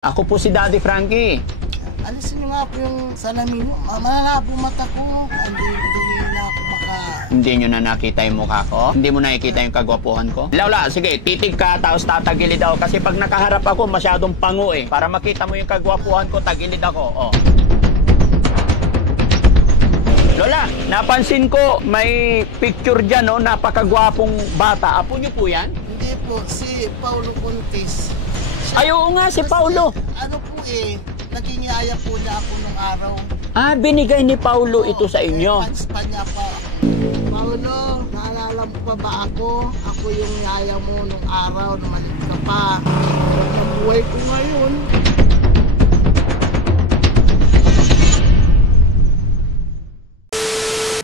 Ako po si Daddy Frankie. Alisin niyo nga po yung salamin niyo. Malala po mata ko. Hindi na ako Hindi nyo na nakita yung mukha ko? Hindi mo nakikita yung kagwapuhan ko? Lola, sige, titig ka, tapos tatagilid ako. Kasi pag nakaharap ako, masyadong pango eh. Para makita mo yung kagwapuhan ko, tagilid ako. Oh. Lola, napansin ko may picture dyan, no? Napakagwapong bata. Apo nyo po yan? Hindi po, si Paulo Contis. Ay, oo nga, si Paulo. Ano po eh, naging yaya po niya ako nung araw. Ah, binigay ni Paulo ito sa inyo. Fans pa niya pa. Paulo, naalala mo pa ba ako? Ako yung yaya mo nung araw, nung maliit ka pa. Nabuhay ko ngayon.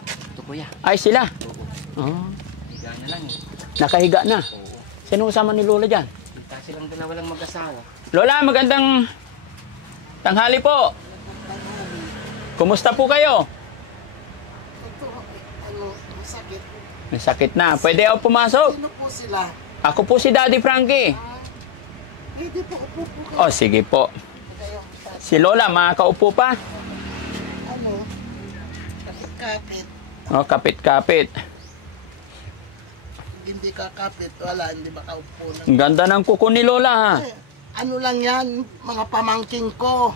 Ito kuya. Ay, sila? Oo. Oh. Higa na lang eh. Nakahiga na. Oo. Sino kasama ni Lola dyan? Kita silang dalawa lang mag-asawa. Lola, magandang tanghali po. Kumusta po kayo? Ito, masakit. May sakit na. Pwede ako pumasok? Sino po sila? Ako po si Daddy Frankie. Pwede po, upo po kayo. Oh, sige po. Si Lola, makakaupo pa? Ano? Kapit-kapit. Oh, kapit-kapit. Hindi kakapit, wala, hindi makaupo na. Ang ganda ng kuko ni Lola, ha? Ano lang yan, mga pamangking ko.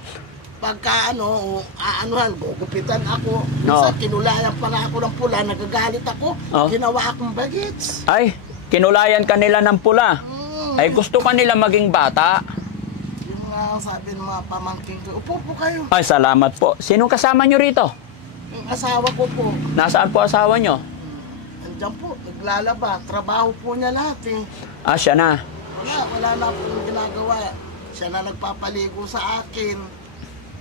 Pagka aanuhan, gugupitan ako. No. Sa kinulayan pa nga ako ng pula, nagagalit ako. Oh. Ginawa akong bagets. Ay, kinulayan kanila ng pula. Ay, gusto kanila maging bata. Yung sabi ng mga pamangking ko, upo po kayo. Ay, salamat po. Sinong kasama nyo rito? Yung asawa ko po, Nasaan po asawa nyo? andyan po, naglalaba. Trabaho po niya lahat eh. Ah, siya na. Wala na po yung ginagawa. Siya na nagpapaligo sa akin.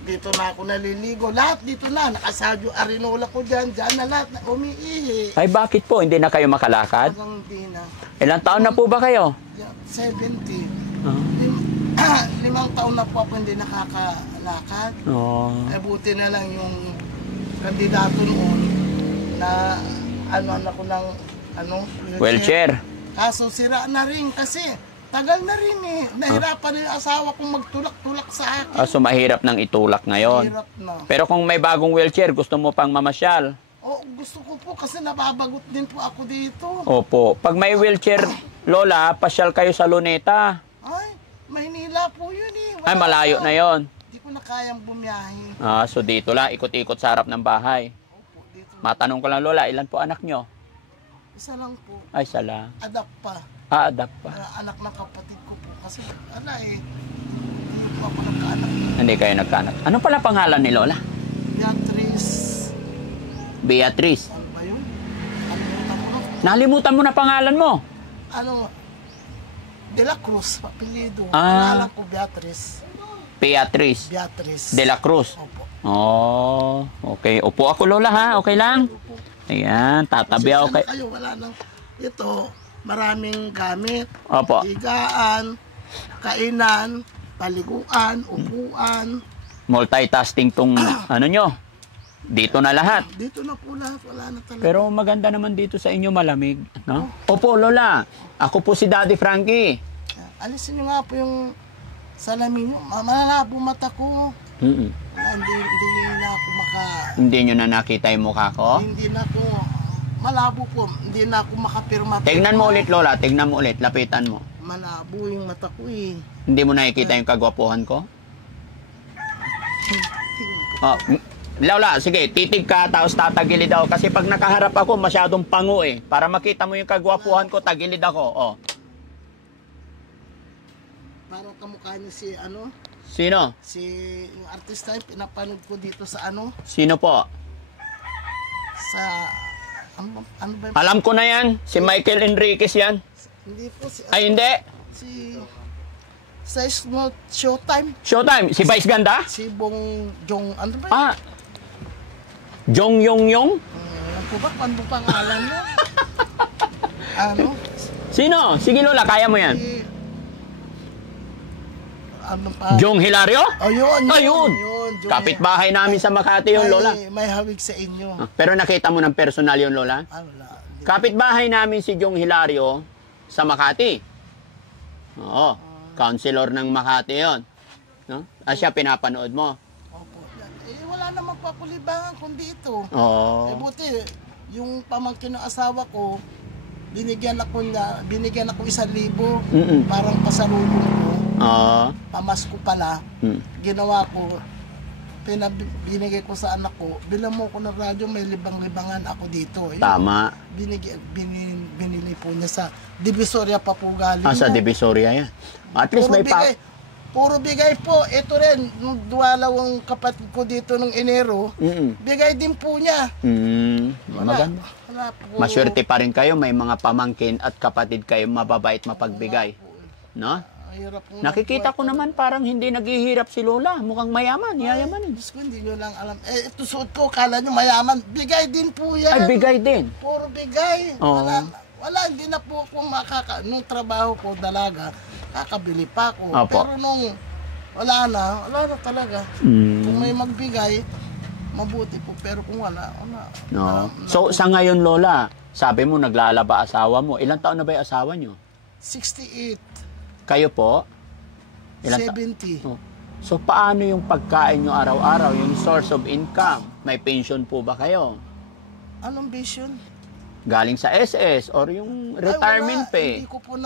Dito na ako naliligo. Lahat dito na. Nakasadyo arinola ko dyan. Dyan na lahat na umiihi. Ay, bakit po? Hindi na kayo makalakad? Hanggang di na. Ilang taon na po ba kayo? 70. Ah. 5 taon na po ako hindi nakakalakad. Oh. Eh buti na lang yung kandidato noon na ano ako ng Wheelchair. Kaso sira na rin kasi tagal na rin eh. Nahirapan na yung asawa kong magtulak-tulak sa akin. Ah, so mahirap nang itulak ngayon. Mahirap na. Pero kung may bagong wheelchair, gusto mo pang mamasyal? Oh, gusto ko po kasi nababagot din po ako dito. Opo. Pag may wheelchair, Lola, pasyal kayo sa Luneta. Ay, Maynila po yun eh. Ay, malayo na yon. Hindi ko na kayang bumiyahe. Ah, so dito lang, ikot-ikot sa harap ng bahay. Opo, dito. Matanong ko lang, Lola, ilan po anak nyo? Isa lang po. Ay, sala. Adapt pa. Ah, adapt pa. Anak ng kapatid ko po. Kasi hindi po ako nagkaanak. Hindi kayo nagkaanak. Ano pala pangalan ni Lola? Beatrice. Beatrice. Ano ba yun? Kalimutan ko na. Nalimutan mo na pangalan mo. De la Cruz, apelido. Ah. Pangalan ko Beatrice. Beatrice Beatrice. de la Cruz. Opo. Oh, okay. Upo ako, Lola, ha? Okay lang? Opo. Ayan, tatabi ako kay... Kayo, wala nang... Ito, maraming gamit. Opo. Higaan, kainan, paliguan, upuan. Multitasking tong ano nyo. Dito na lahat. Dito na po lahat, wala na talaga. Pero maganda naman dito sa inyo, malamig. No? Opo, Lola. Ako po si Daddy Frankie. Alisin niyo nga po yung salamin niyo. Malala po mata ko. Mm-mm. Hindi na ako Hindi nyo na nakita yung mukha ko? Hindi na ako, malabo po. Hindi na ako makapirma. Tignan mo ulit, Lola. Tignan mo ulit. Lapitan mo. Malabo yung mata ko eh. Hindi mo nakikita yung kagwapuhan ko? Oh, Lola, sige. Titig ka, tapos tatagilid ako. Kasi pag nakaharap ako, masyadong pango eh. Para makita mo yung kagwapuhan ko, tagilid ako. Oh. Parang kamukha niya si Sino? si yung artista yung pinapanood ko dito sa Sino po? sa ano ba yung, Alam ko na yan. Si Michael Enriquez yan. hindi po si Ay, hindi. si sa Small Showtime Showtime. Si Vice Ganda? si Bong Jong ano ba Ah. Jong Yong Yong? ano po ba ano pangalan niya Sino? Sige, Lola. Kaya mo yan. si ano pa Jong Hilario? ayun Ayun. Jong- Kapitbahay namin sa Makati yun, Lola. may hawig sa inyo Pero nakita mo ng personal yun, Lola? wala Kapitbahay namin si Jong Hilario sa Makati. Oo. Councilor ng Makati yon. No? Siya pinapanood mo. Opo. Wala namang pakulibangan kundi ito. Oo. Buti, yung pamangkin ng asawa ko, binigyan ako 1,000, parang pasalubong ko. Pamasko pala. Ginawa ko, binigay ko sa anak ko, bilang mo ko ng radyo, may libang-libangan ako dito. Tama. Binili po niya sa Divisoria pa po galing. Sa Divisoria yan. At least may puro bigay po. Ito rin, nung duwalawang kapatid ko dito nung Enero, bigay din po niya. Maganda. Wala po. Maswerte pa rin kayo, may mga pamangkin at kapatid kayo mababait mapagbigay. No? Hirap po. Nakikita ko naman parang hindi naghihirap si Lola. Mukhang mayaman, yayamanin. Diyos ko, hindi nyo lang alam. Ito suot ko, kala nyo mayaman. Bigay din po yan. Ay, bigay din. Puro bigay. Oo. Wala, hindi na po ako nung trabaho ko, dalaga, kakabili pa ako. Opo. Pero nung wala na talaga. Kung may magbigay, mabuti po. Pero kung wala. No. So, sa ngayon, Lola, sabi mo, naglalaba asawa mo. Ilang taon na ba yung asawa nyo? 68. Kayo po? 70. So, paano yung pagkain nyo araw-araw? Yung source of income? May pension po ba kayo? Anong vision? Galing sa SS or yung retirement pay? Hindi ko po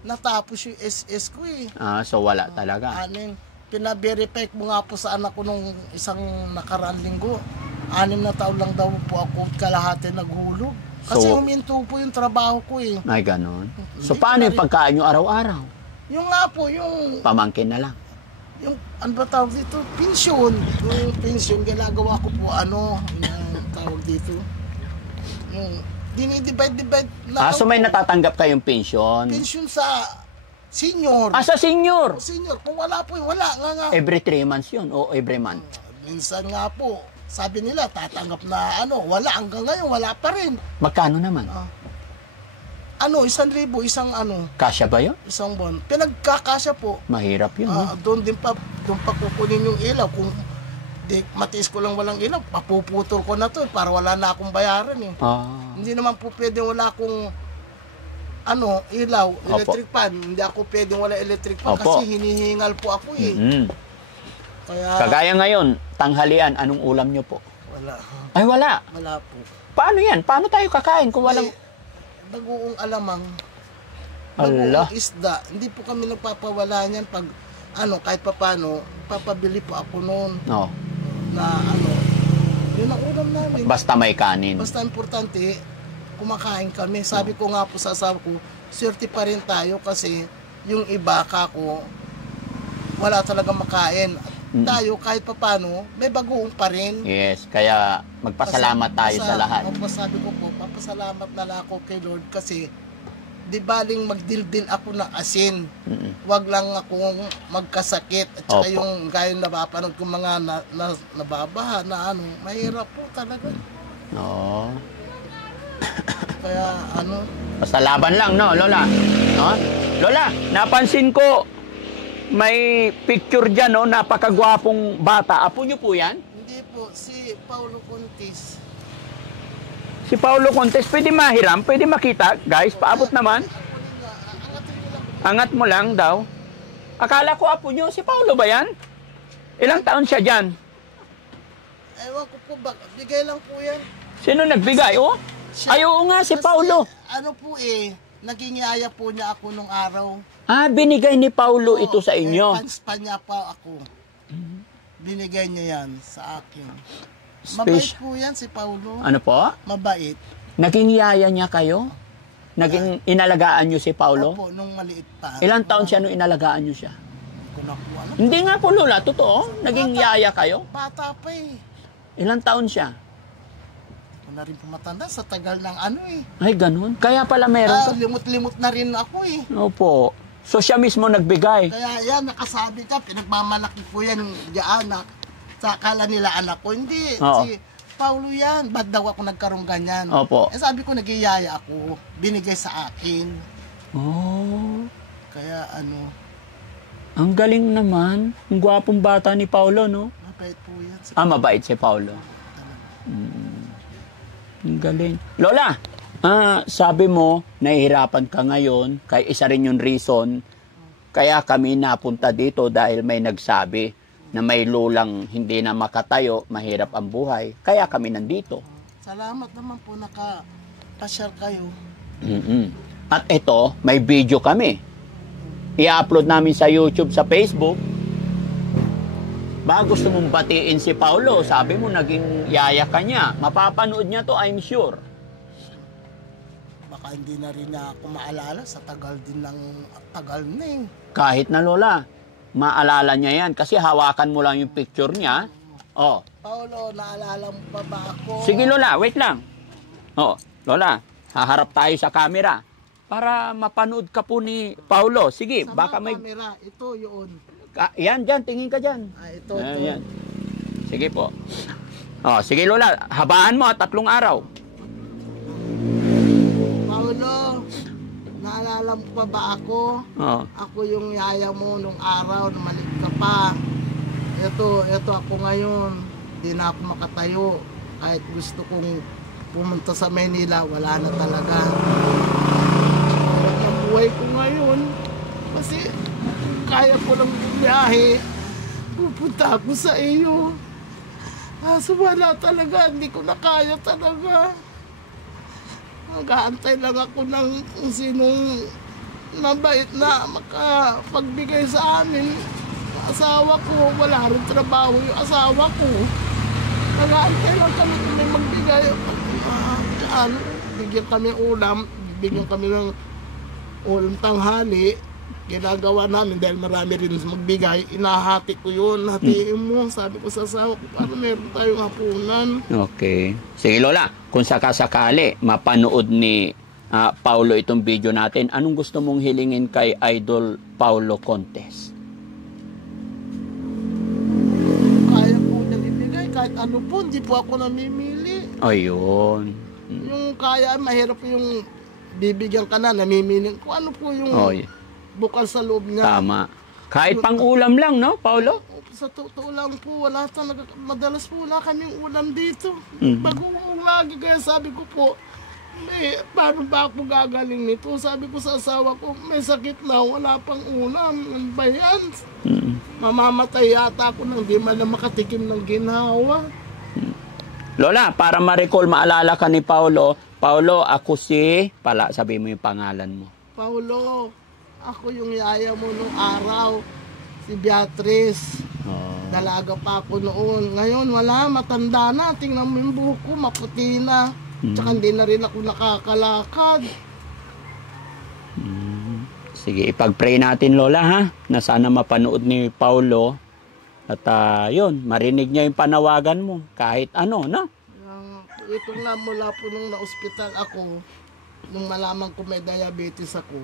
natapos yung SS ko eh. So wala talaga. Pina-verify mo nga po sa anak ko nung isang nakaraang linggo. 6 na taon lang daw po ako kalahati naghulog. Kasi huminto po yung trabaho ko eh. Ay, ganon. So paano yung pagkain nyo araw-araw? Yung nga po, yung... Pamangkin na lang. Yung, ano ba tawag dito? Pension. Yung pension, ginagawa ko po, yung tawag dito. Yung dinidivide na... So may natatanggap kayong pension? Pension sa senior. Sa senior? Senior. Kung wala po, wala nga. Every 3 months yun o every month? Minsan nga po, sabi nila, tatanggap na wala. Hanggang ngayon, wala pa rin. Magkano naman? 1,000, isang Kasya ba yun? isang buwan. Pinagkakasya po. Mahirap yun. Doon pa kukunin yung ilaw. Kung matiis ko lang walang ilaw, papuputol ko na to para wala na akong bayaran eh. Hindi naman po pwedeng wala akong ilaw, electric fan. Hindi ako pwedeng wala electric fan kasi hinihingal po ako eh. Kaya, kagaya ngayon, tanghalian, anong ulam nyo po? Wala. Ay, wala. Wala po. Paano yan? Paano tayo kakain kung walang... Bagoong alamang, Allah. bagoong isda. Hindi po kami nagpapawala niyan pag kahit papano, papabili po ako noon. Na yun ang ulam namin. Basta may kanin. Basta importante, kumakain kami. Sabi ko nga po sa asawa ko, swerte pa rin tayo kasi yung iba kako, wala talaga makain. Tayo kahit papano, may bagoong pa rin. Yes, kaya magpasalamat tayo sa lahat. Sabi ko po, papasalamat na lang ako kay Lord kasi di baling magdildil ako ng asin. Wag lang akong magkasakit. At saka yung gayong napapanood kong mga nababaha na mahirap po talaga. Kaya basta laban lang, no, Lola? No? Lola, napansin ko, may picture dyan, no? Napakagwapong bata. Apo nyo po yan? Hindi po, si Paulo Contis. Si Paulo Contis, pwede mahiram? Pwede makita? Guys, paabot naman. Angat mo lang daw. Akala ko apo nyo, si Paulo ba yan? Ilang taon siya dyan? Ewan ko po ba, bigay lang po yan. Sino nagbigay? Ay, oo nga, si Paulo. Nagingiyaya po niya ako nung araw. Binigay ni Paulo ito sa inyo. Fans pa niya pa ako. Binigay niya yan sa akin. Mabait po yan si Paulo. Ano po? Mabait. Naging yaya niya kayo? Naging inalagaan niyo si Paulo? Opo, nung maliit pa. Ilang taon siya nung inalagaan niyo siya? Hindi nga po, Lola. Totoo? Naging yaya kayo? Bata pa eh. Ilang taon siya? Hindi ko na rin pumatanda sa tagal ng Ay, ganun. Kaya pala meron ka. Limot-limot na rin ako eh. Opo. So siya mismo nagbigay. Kaya yan, nakasabi ka, pinagmamalaki ko yan diyan na sa akala nila anak ko. Hindi, si Paulo yan. Ba't daw ako nagkaroon ganyan? Opo. Sabi ko, nagiyaya ako. Binigay sa akin. Kaya Ang galing naman. Ang gwapong bata ni Paulo, no? Mabait po yan. Mabait si Paulo. Ang galing. Lola, sabi mo, nahihirapan ka ngayon, kaya isa rin yung reason, Kaya kami napunta dito dahil may nagsabi na may lolang hindi na makatayo, mahirap ang buhay. Kaya kami nandito. Salamat naman po naka-share kayo. At ito, may video kami. I-upload namin sa YouTube, sa Facebook. Ba, gusto mong batiin si Paulo? Sabi mo, naging yaya ka niya. Mapapanood niya to, I'm sure. Baka hindi na rin niya ako maalala sa tagal na eh. Kahit na lola, maalala niya yan. Kasi hawakan mo lang yung picture niya. Oh. Paulo, naalala mo pa ba ako? Sige lola, wait lang. Oh, lola, haharap tayo sa camera para mapanood ka po ni Paulo. Sige, Sama baka may... camera, ito yun. Yan, dyan, tingin ka dyan. Ito. Yan. Sige po. Oh, sige lola, habaan mo 3 araw. Paulo, naalala mo pa ba ako? Oh. Ako yung yaya mo nung araw na maliit ka pa. Ito ako ngayon. Hindi na ako makatayo. Kahit gusto kong pumunta sa Manila, wala na talaga. Ang buhay ko ngayon, kasi kaya ko lang bumiyahe, pupunta ako sa iyo. Kaso wala talaga, hindi ko na kaya talaga. Nag-aantay lang ako ng kung sinong mabait na makapagbigay sa amin. Asawa ko, wala rin trabaho yung asawa ko. Nag-aantay lang kami kung may magbigay. Bigyan kami ulam, bigyan kami ng ulam tanghali. Ginagawa namin dahil marami rin magbigay. Inahati ko yun, hatiin mo. Sabi ko sa asawa ko, para meron tayong hapunan. Okay. Sige lola, kung sakasakali mapanood ni Paulo itong video natin, anong gusto mong hilingin kay Idol Paulo Contes? Kaya po nalibigay, kahit ano po, hindi po ako namimili. Ayun. Yung kaya, mahirap yung bibigyan ka na, namimili. Kung ano po yung bukal sa loob niya. Tama. Kahit pang ulam lang, no, Paulo? Sa totoo lang po, wala talaga, madalas po wala kaming ulam dito. Bagoong lagi, kaya sabi ko po, paano ba ako gagaling nito? Sabi ko sa asawa ko, may sakit na, wala pang ulam. Ano ba yan? Mamamatay yata ako nang di man na makatikim ng ginhawa. Lola, para ma-recall, maalala ka ni Paulo, Paulo, ako si... sabi mo yung pangalan mo. Paulo, ako yung yaya mo nung araw, si Beatrice. Dalaga pa ako noon. Ngayon, wala, matanda na. Tingnan mo yung buhok ko, maputi na. Tsaka hindi na rin ako nakakalakad. Sige, ipag-pray natin, Lola, ha? Na sana mapanood ni Paulo. At yun, marinig niya yung panawagan mo. Kahit ano, no? Ito nga mula po nung na-hospital ako, nung malaman ko may diabetes ako,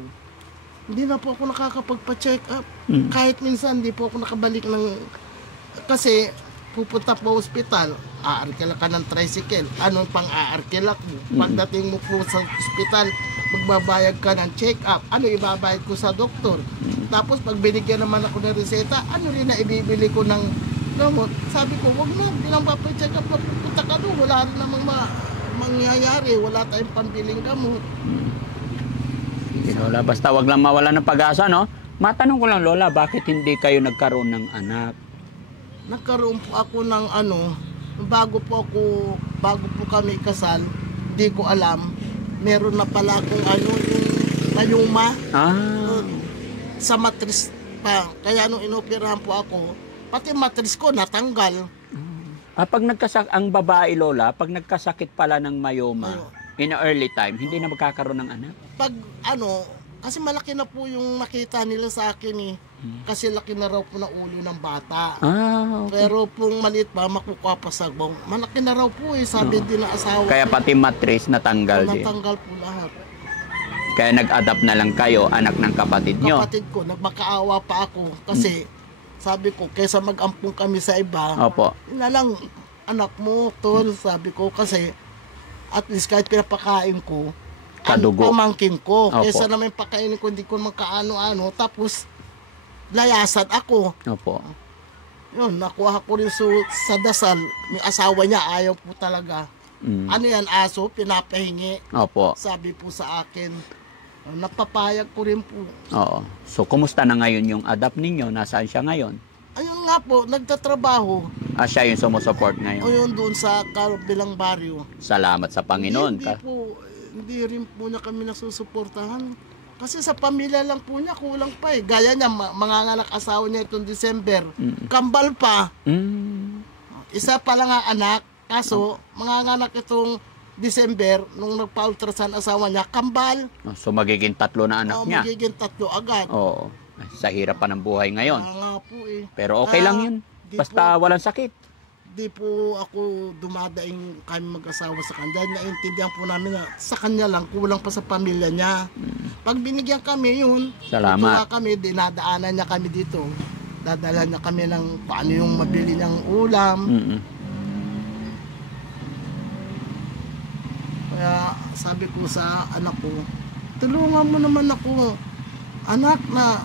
hindi na po ako nakakapagpa-check up. Kahit minsan, hindi po ako nakabalik ng... Kasi, pupunta po hospital, aarkila ka ng tricycle. Ano pang aarkila ko? Pagdating mo po sa hospital, magbabayad ka ng check-up. Ano ibabayad ko sa doktor? Tapos, pag binigyan naman ako ng reseta, ano rin na ibibili ko ng gamot? Sabi ko, wag na, bilang papacheck up na pupunta ka doon. Wala rin namang mangyayari. Wala tayong pambiling gamot. Lola, basta wag lang mawala ng pag-asa, no? Matanong ko lang, Lola, bakit hindi kayo nagkaroon ng anak? Nagkaroon po ako ng bago po kami kasal, di ko alam, meron na pala akong yung mayuma sa matris pa. Kaya nung inoperahan po ako, pati matris ko natanggal. Pag ang babae, Lola, pag nagkasakit pala ng mayoma, in a early time, hindi na magkakaroon ng anak? Pag kasi malaki na po yung nakita nila sa akin kasi laki na raw po na ulo ng bata. Okay. Pero pong maliit pa, makukuha pa sa bong. Malaki na raw po sabi din na asawa. Kaya pati matris natanggal din. Natanggal po lahat. Kaya nag-adapt na lang kayo, anak ng kapatid nyo. Kapatid ko, nagmakaawa pa ako kasi sabi ko, kaysa mag-ampung kami sa iba, na lang anak mo, tol, sabi ko, kasi at least kahit pinapakain ko, kadugo. Pamangkin ko. Kaysa naman pakainin ko, hindi ko makaano-ano. Tapos, layasan ako. Yun, nakuha ko rin sa dasal. May asawa niya, ayaw po talaga. Ano yan, aso, pinapahingi. Sabi po sa akin. Napapayag ko rin po. Oo. So, kumusta na ngayon yung adapt ninyo? Nasaan siya ngayon? Ayun nga po, nagtatrabaho. Siya yung sumusupport ngayon. O yun doon sa kabilang baryo. Salamat sa Panginoon. Hindi rin po niya kami nasusuportahan. Kasi sa pamilya lang po niya, kulang pa eh. Gaya niya, manganganak asawa niya itong December. Kambal pa. Isa pa lang ang anak. Kaso, manganganak itong December, nung nagpa-ultrasound asawa niya, kambal. So, magiging 3 na anak niya. Magiging 3 agad. Oo. Sa hirap pa ng buhay ngayon. Nga po eh. Pero okay lang yun. Basta walang sakit. Di po ako dumadaing kami mag-asawa sa kanya. Naintindihan po namin na sa kanya lang, kulang pa sa pamilya niya. Pag binigyan kami yun, salamat. Kami, dinadaanan niya kami dito. Dadala niya kami ng paano yung mabili niyang ulam. Kaya sabi ko sa anak ko, tulungan mo naman ako, anak, na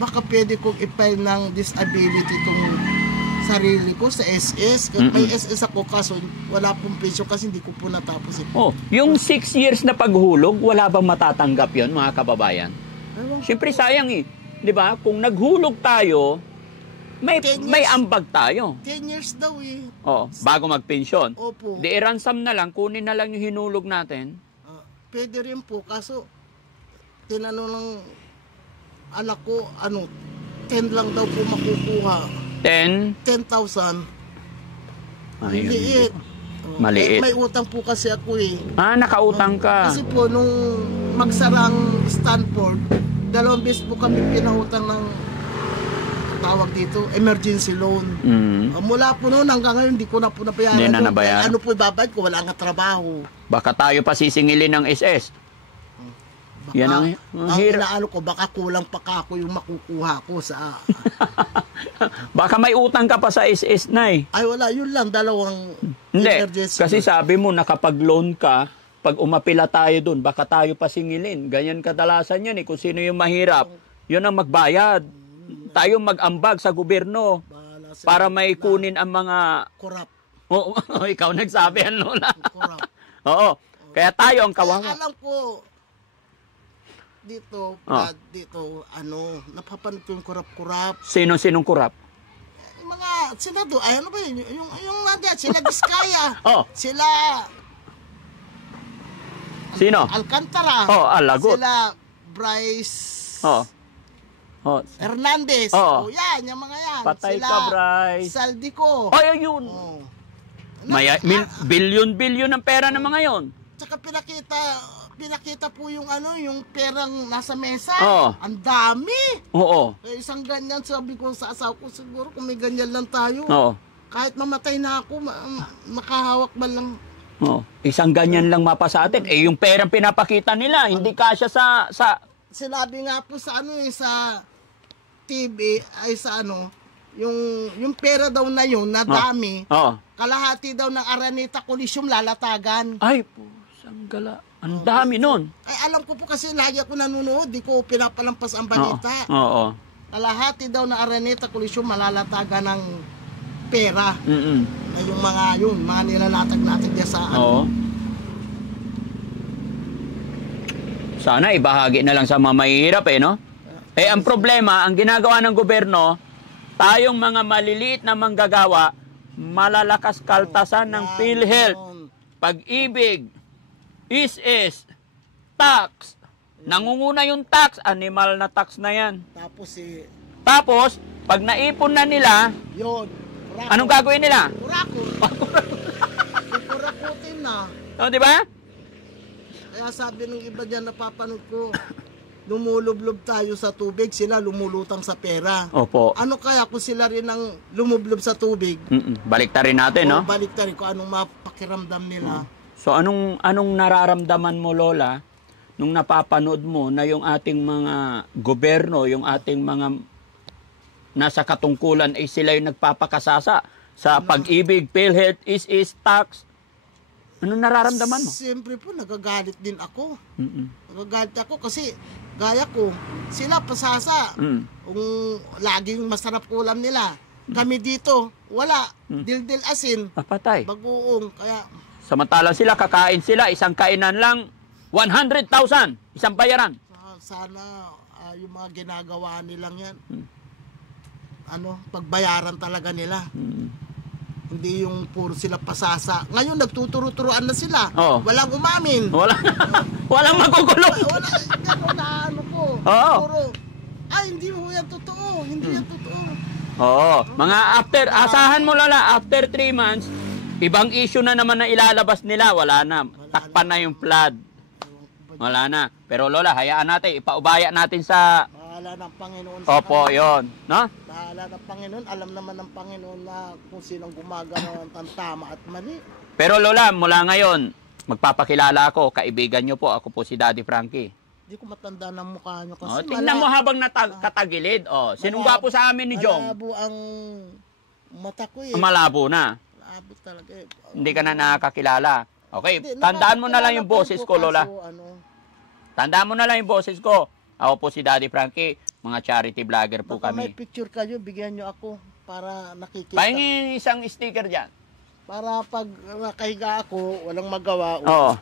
baka pwede kong i-file ng disability itong sarili ko sa SS. May SS ako kaso wala pong pension kasi hindi ko po natapos ito. Yung 6 years na paghulog, wala bang matatanggap yon mga kababayan? Siyempre sayang eh. Di ba? Kung naghulog tayo, may ambag tayo. 10 years daw eh. Bago magpensyon. Opo. Di i-ransom na lang, kunin na lang yung hinulog natin. Pwede rin po, kaso tinanong ng anak ko, 10 lang daw po makukuha. 10,000. Maliit. Maliit. May utang po kasi ako eh. Nakautang ka. Kasi po, nung magsarang Stanford, 2 beses po kami pinautang ng tawag dito, emergency loan. Mula po noon hanggang ngayon, hindi ko na po nabayaran. Hindi na nabayaran. Ano po ibabayad ko? Wala nga trabaho. Baka tayo pa sisingilin ng SS. Baka, yan ang inaano ko, baka kulang pa ka ako yung makukuha ko sa... Baka may utang ka pa sa SS na eh. Ay wala, yun lang, 2 Hindi, emergency kasi loan. sabi mo nakapag-loan ka, pag umapila tayo dun, baka tayo pa singilin. Ganyan kadalasan yan eh. Kung sino yung mahirap, yun ang magbayad. Tayo mag-ambag sa gobyerno para may kunin ang mga... Corrupt. Ikaw nagsabi yan, Lola. Corrupt. Oo. Kaya tayo ang kawawa. Alam ko, dito, napapanood ko yung kurap-kurap. Sinong kurap? Yung mga, sila doon, ano ba yun? Yung nandiyan, sila Diskaya. Sila... Sino? Alcantara. Alagot. Sila Bryce... Hernandez. Yan, yung mga yan. Patay sila, ka, Bryce. Saldico. Yun. Bilyon-bilyon ang pera ng mga yon. Tsaka pinakita po yung yung perang nasa mesa. Ang dami. Isang ganyan, sabi ko sa asawa ko, siguro kung may ganyan lang tayo. Kahit mamatay na ako, makahawak man lang. Isang ganyan lang mapa sa atin. Yung perang pinapakita nila, hindi kasya sa... Sinabi nga po sa sa TV, ay sa yung pera daw na yun, na dami, kalahati daw ng Araneta Coliseum lalatagan. Ay, pusang gala. Ang dami nun. Ay, alam ko po kasi lagi ako nanonood, di ko pinapalampas ang balita. Kalahati daw ng Araneta Coliseum malalatagan ng pera. Na yung mga nilalatag-latag niya sa Sana ibahagi na lang sa mga mahihirap no? Ang problema, ang ginagawa ng gobyerno, tayong mga maliliit na manggagawa, malalakas kaltasan ng PhilHealth, Pag-ibig, SS, tax. Nangunguna yung tax, animal na tax na yan. Tapos, pag naipon na nila, anong gagawin nila? Kurakutin na. Di ba? Kaya sabi ng iba dyan, napapanood ko, lumulublob tayo sa tubig, sila lumulutang sa pera. Ano kaya kung sila rin ang lumublob sa tubig? Baliktarin natin, no? Baliktarin ko anong mapakiramdam nila. So, anong nararamdaman mo, Lola, nung napapanood mo na yung ating mga gobyerno, yung ating mga nasa katungkulan ay sila yung nagpapakasasa sa Pag-ibig, PhilHealth, is tax? Anong nararamdaman mo? Siyempre po, nagagalit din ako. Nagagalit ako kasi gaya ko, sila pasasa. Kung laging masarap ulam nila. Kami dito, wala. Dildil asin. Patay. Bagoong. Kaya... Samantalang sila, kakain sila, isang kainan lang, 100,000. Isang bayaran. sana yung mga ginagawa nilang yan, pagbayaran talaga nila. Hindi yung puro sila pasasa. Ngayon nagtuturo-turuan na sila. Oo. Walang umamin. Walang magugulo. Wala, ano po. Oo. Puro, hindi mo yan totoo. Hindi yan totoo. Oo. Mga asahan mo Lola, after 3 months, ibang issue na naman na ilalabas nila. Wala na. Takpan na yung flood. Wala na. Pero Lola, hayaan natin. Ipaubaya natin sa... Bahala ng Panginoon. Opo, yon, no? Bahala ng Panginoon. Alam naman ng Panginoon na kung sinong gumagano ng tama at mali. Pero Lola, mula ngayon, magpapakilala ako. Kaibigan nyo po. Ako po si Daddy Frankie. Hindi ko matanda ng mukha nyo kasi Tingnan mo habang katagilid. Sinong gwapo sa amin ni Jong? Malabo ang mata ko eh. Malabo na. Malabo talaga eh. Hindi ka na nakakilala. Okay, Hindi, tandaan mo na lang yung nakakilala boses ko, Lola. Tandaan mo na lang yung boses ko. Ako po si Daddy Frankie, mga charity vlogger po Baka may kami. picture kayo, bigyan nyo ako para nakikita. Pahingin isang sticker dyan. Para pag nakahiga ako, walang magawa. Oo.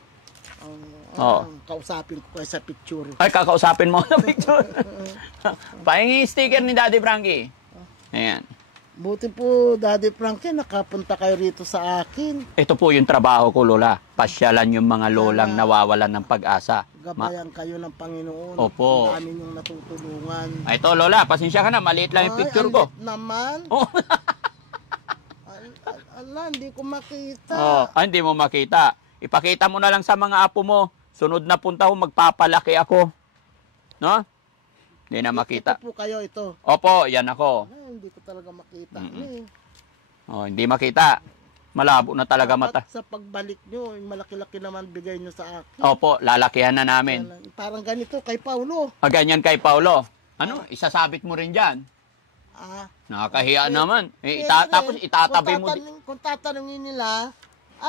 Kausapin ko kayo sa picture. Ay, kakausapin mo sa picture. Pahingin sticker ni Daddy Frankie. Ayan. Buti po, Daddy Frankie, nakapunta kayo rito sa akin. Ito po yung trabaho ko, Lola. Pasyalan yung mga lolang nawawalan ng pag-asa. Gabayan kayo ng Panginoon. Opo. Ang amin yung natutulungan. Ito, Lola, pasensya ka na. Maliit lang yung picture ko. Ay, naman. Oh. Ala, hindi ko makita. Hindi mo makita. Ipakita mo na lang sa mga apo mo. Sunod na punta ko, magpapalaki ako. No? Hindi na makita. Ito po kayo, ito. Opo, yan ako. Hindi ko talaga makita. Hindi makita. Malabo na talaga mata. Sa pagbalik nyo, malaki-laki naman bigay nyo sa akin. Opo, lalakihan na namin. Parang ganito kay Paulo. Ganyan kay Paulo. Ano, isasabit mo rin dyan. Nakakahiya naman. Tapos itatabi mo. Kung tatanungin nila,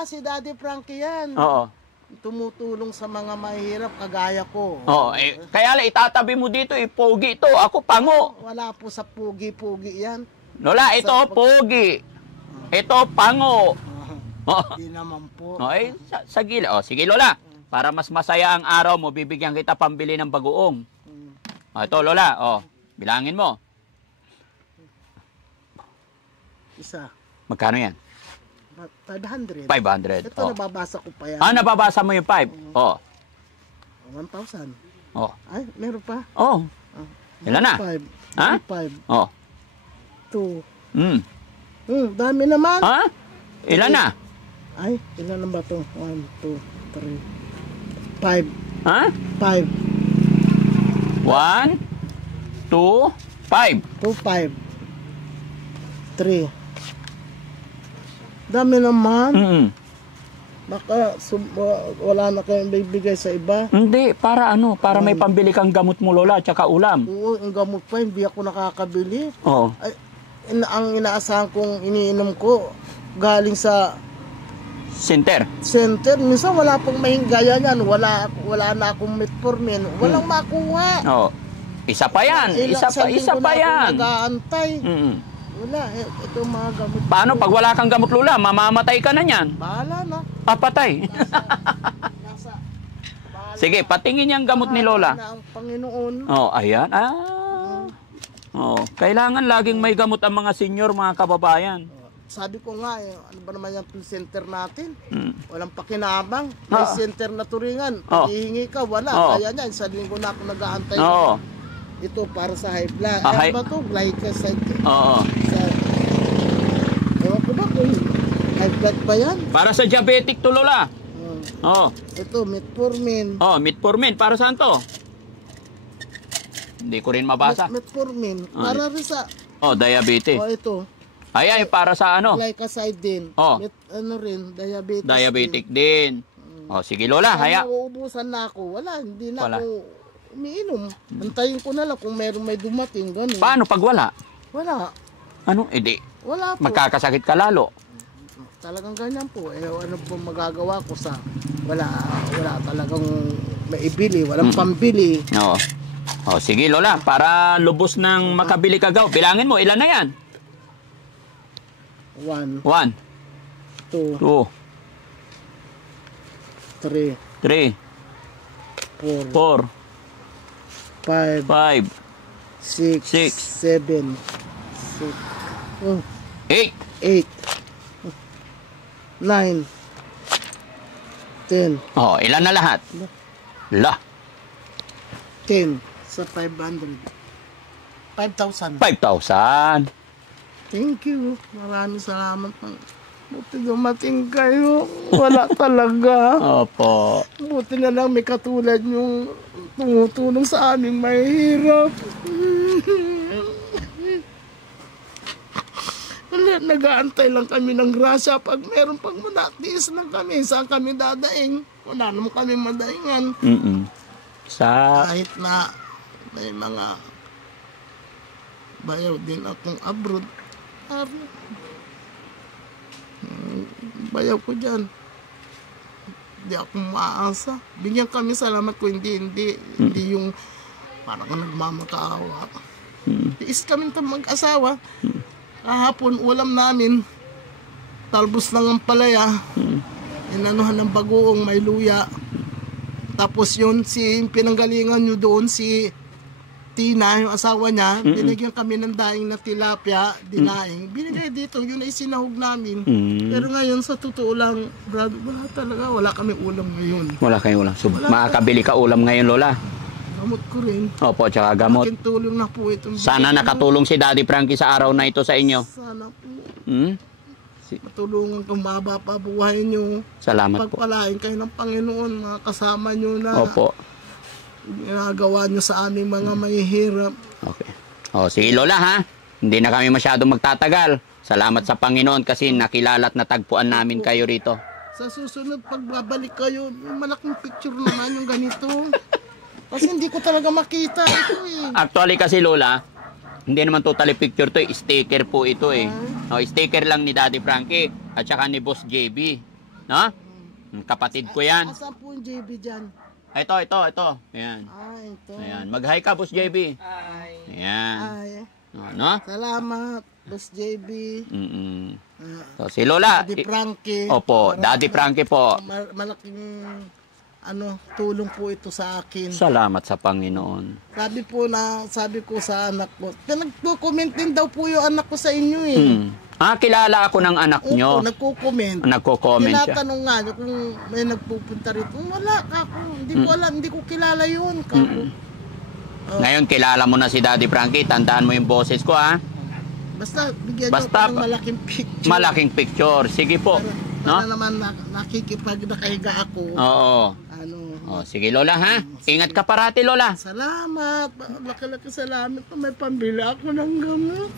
si Daddy Frankie yan. Oo. Tumutulong sa mga mahirap kagaya ko. Kaya lang itatabi mo dito, pogi ito. Ako pango. Wala po sa pugi-pugi yan. Lola, ito pogi. Ito pango. Hindi naman po. Sa gila. Sige Lola, para mas masaya ang araw mo, bibigyan kita pambili ng bagoong. Ito Lola, bilangin mo. Isa. Magkano yan? 500. 500. Ito nababasa ko pa yan. Nababasa mo yung 5? 1,000. Ay, meron pa. Ilan na? 5. Ha? 5. 2. Dami naman. Ilan na? Ay, ilan na ba ito? 1, 2, 3, 5. 5. 1, 2, 5. 2, 5. 3. Dami naman. Baka wala na kayong bibigay sa iba. Hindi, para ano? Para may pambili kang gamot mo, Lola, tsaka ulam. Oo, ang gamot pa, hindi ako nakakabili. Ay, ang inaasahan kong iniinom ko, galing sa center. Minsan wala pong mahingaya yan. Wala na akong metformin. Walang makuha. Isa pa yan. Isa pa yan. Nag-aantay. Wala, ito mga gamot. Paano pag wala kang gamot, Lola? Mamamatay ka na niyan. Bahala na. Patay. Sige, patingin yung gamot ni Lola. Bahala na ang Panginoon. Ayan. Kailangan laging may gamot ang mga senior, mga kababayan. Sabi ko nga, ano ba naman yung center natin? Walang pakinabang. May center na turingan. Pag hihingi ka, wala. Kaya niyan, sa linggo na ako nag-aantay. Ito para sa high blood. Ano ba ito? Glycoside. Ewan ko ba kung high blood ba yan? Para sa diabetic to, Lola. Ito, metformin. Metformin. Para saan to? Hindi ko rin mabasa. Metformin. Para rin sa... diabetes. Ito. Ay, para sa ano? Glycoside din. Ano rin, diabetes. Diabetic din. Sige Lola, haya. Nauubusan na ako. Wala, hindi na ako umiinom. Antayin ko na lang kung may dumating. Ganun. Paano pag wala? Wala. Ano? Hindi. Wala po. Magkakasakit ka lalo. Talagang ganyan po. Ano po magagawa ko sa... Wala talagang maibili. Walang pambili. Sige Lola, para lubos ng makabili ka gaw. Bilangin mo, ilan na yan? 1, 2, 3, 4, 5, 5, 5, 6, 6, 7, 8. 8, 9, 10. Oh, ilan na lahat? La, 10 sa 500. 5,000. 5,000. Thank you. Maraming salamat. Buti dumating kayo. Wala talaga. Opo. Buti na lang may katulad yung tumutulong sa aming mahihirap. Wala, nag-aantay lang kami ng grasya. Pag meron pang manatiis lang kami, saan kami dadaing? Wala naman kami madaingan. Sa Kahit na may mga bayaw din akong abroad. Bayaw ko dyan. Hindi ako maasa. Bigyan kami salamat ko, hindi yung parang nagmamakaawa. Tiis kami mag-asawa. Kahapon, ulam namin, talbos ng ampalaya, inanuhan ng bagoong, may luya. Tapos yun, si pinanggalingan nyo doon, si Tina, yung asawa niya, binigyan kami ng daing na tilapia, dinaing. Binigay dito, yun ay sinahog namin. Pero ngayon, sa totoo lang, brad, wala talaga, wala kami ulam ngayon. wala kayong ulam. So, makakabili ka ulam ngayon, Lola. Gamot ko rin. Opo, tsaka gamot. Aking tulong na po itong Sana bigay nakatulong si Daddy Frankie sa araw na ito sa inyo. mo. Sana po, Hmm? matulungan kung maba pa buhay nyo. Salamat po. Pagpalain kayo ng Panginoon, mga kasama nyo na Opo. ginagawa nyo sa aming mga mahihirap. Okay. O, sige Lola ha. Hindi na kami masyadong magtatagal. Salamat sa Panginoon kasi nakilala at natagpuan namin kayo rito. Sa susunod, pagbabalik kayo, yung malaking picture naman yung ganito. Kasi hindi ko talaga makita ito eh. Actually kasi Lola, hindi naman totally picture to, sticker po ito eh. No, sticker lang ni Daddy Frankie at saka ni Boss JB. No? Kapatid ko yan. Asa po yung JB dyan? Ito. Ayan. Ito. Ayan. Mag-hi ka, Boss JB. Ay. Ayan. Ay, No? salamat, Boss JB. So, si Lola. Daddy Frankie. Opo, Daddy Frankie po. Malaking tulong po ito sa akin. Salamat sa Panginoon. Sabi ko sa anak ko, nagko-comment din daw po yung anak ko sa inyo eh. Kilala ako ng anak nyo. Oo, nagko-comment. Nagko-comment siya. Tinatanong nga niya kung may nagpupunta rito. Wala kako, hindi ko alam, hindi ko kilala yun kako. Ngayon, kilala mo na si Daddy Frankie. Tandaan mo yung boses ko, ha? Basta bigyan Basta, niyo ako ng malaking picture. Malaking picture. Sige po. Para No? naman nakahiga ako. Oo. Sige, Lola, ha? Ingat ka parati, Lola. Salamat. Laki-laki salamat. May pambili ako ng gamot.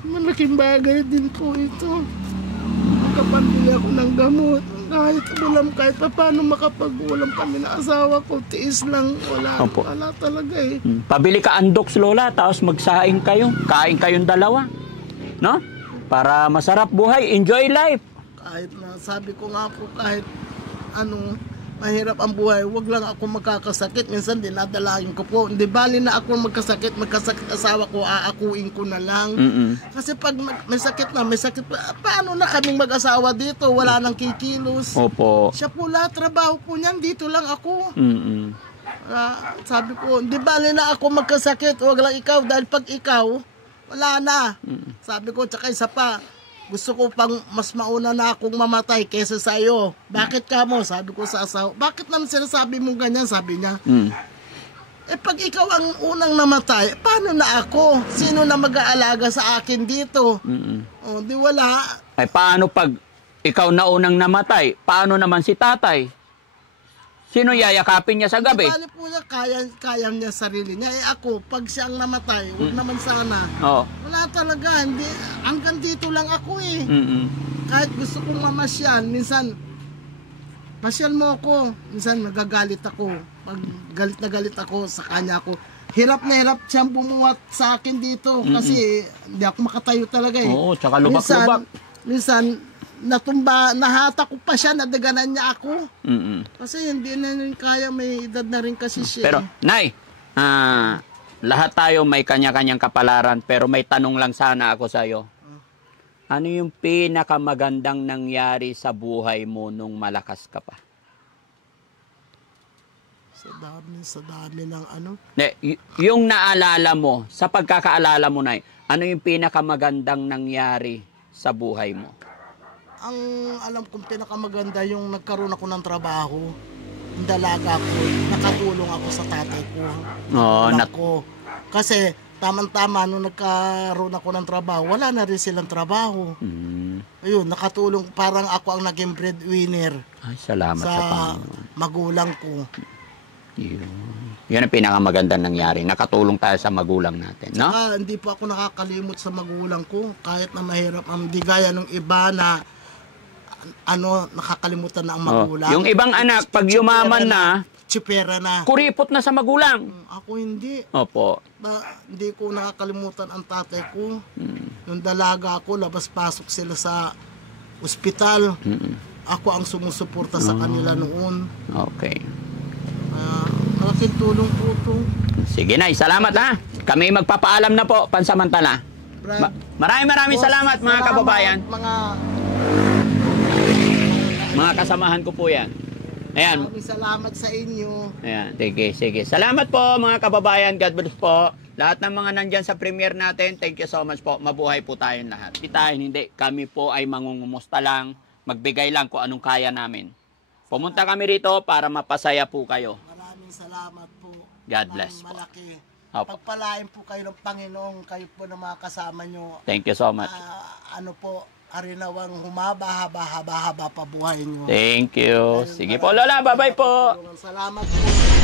Malaking bagay din po ito. Makapambili ako ng gamot. Kahit paano makapag-ulam kami na asawa ko. Tiis lang. Wala talaga eh. Pabili ka andoks, Lola, tapos magsaing kayo. Kain kayong dalawa. No? Para masarap buhay. Enjoy life. Kahit na, sabi ko nga po, kahit mahirap ang buhay, wag lang ako magkakasakit. Minsan dinadalahin ko po. Hindi bali na ako magkasakit asawa ko, aakuin ko na lang. Kasi pag may sakit pa, paano na kaming mag-asawa dito? Wala nang kikilos. Opo. Siya po lahat, trabaho po niyan, dito lang ako. Sabi ko, hindi bali na ako magkasakit, wag lang ikaw, dahil pag ikaw, wala na. Sabi ko, tsaka isa pa, gusto ko pang mas mauna na akong mamatay kesa sa iyo. Bakit ka mo? Sabi ko sa asawa. Bakit naman sinasabi mo ganyan? Sabi niya. Pag ikaw ang unang namatay, paano na ako? Sino na mag-aalaga sa akin dito? Di wala. Paano pag ikaw na unang namatay? Paano naman si tatay? Sino yayakapin niya sa gabi? Bali po niya, kaya niya sarili niya. Ako, pag siya ang namatay, huwag naman sana. Wala talaga. Hindi, hanggang dito lang ako eh. Kahit gusto kong mamasyal, minsan, masyal mo ako. Minsan nagagalit ako. Pag galit na galit ako, sa kanya ako. Hirap na hirap siyang bumuhat sa akin dito. Kasi hindi ako makatayo talaga eh. Oo, tsaka lubak-lubak. Minsan, nahata ko pa siya, nadaganan niya ako. Kasi hindi na rin kaya, may edad na rin kasi siya. Pero, Nay, lahat tayo may kanya-kanyang kapalaran, pero may tanong lang sana ako sa'yo. ano yung pinakamagandang nangyari sa buhay mo nung malakas ka pa? Sa dami ng ano. Yung naalala mo, sa pagkakaalala mo na, ano yung pinakamagandang nangyari sa buhay mo? Ang alam kong pinakamaganda yung nagkaroon ako ng trabaho. Yung dalaga ko, nakatulong ako sa tatay ko. Ko. Kasi tama-tama nung nagkaroon ako ng trabaho, wala na rin silang trabaho. Ayun, nakatulong, parang ako ang naging breadwinner. Ay, salamat sa Panginoon. Magulang ko. Yun ang pinakamagandang nangyari. Nakatulong tayo sa magulang natin, no? Hindi po ako nakakalimot sa magulang ko. Kahit na mahirap, di gaya ng iba na nakakalimutan na ang magulang. Yung ibang anak, pag yumaman na, tsipera na. Kuripot na sa magulang. Ako hindi. Opo. Hindi ko nakakalimutan ang tatay ko. Nung dalaga ako, labas-pasok sila sa ospital. Ako ang sumusuporta sa kanila noon. Okay. Malaking tulong po ito. Sige na, salamat ha. Kami magpapaalam na po, pansamantala. Maraming salamat mga kababayan. Mga kasamahan ko po yan. Ayan. Maraming salamat sa inyo. Ayan, sige. Salamat po mga kababayan. God bless po. Lahat ng mga nandyan sa premiere natin, thank you so much po. Mabuhay po tayong lahat. Hindi. Kami po ay mangungumusta lang. Magbigay lang kung anong kaya namin. Pumunta kami rito para mapasaya po kayo. Maraming salamat po. God bless po. Malaki. Opo. Pagpalain po kayo ng Panginoon, kayo po ng mga kasama nyo. Thank you so much. Arinawang haba pa buhay nyo. Thank you. Sige po, Lola. Bye-bye po. Salamat po.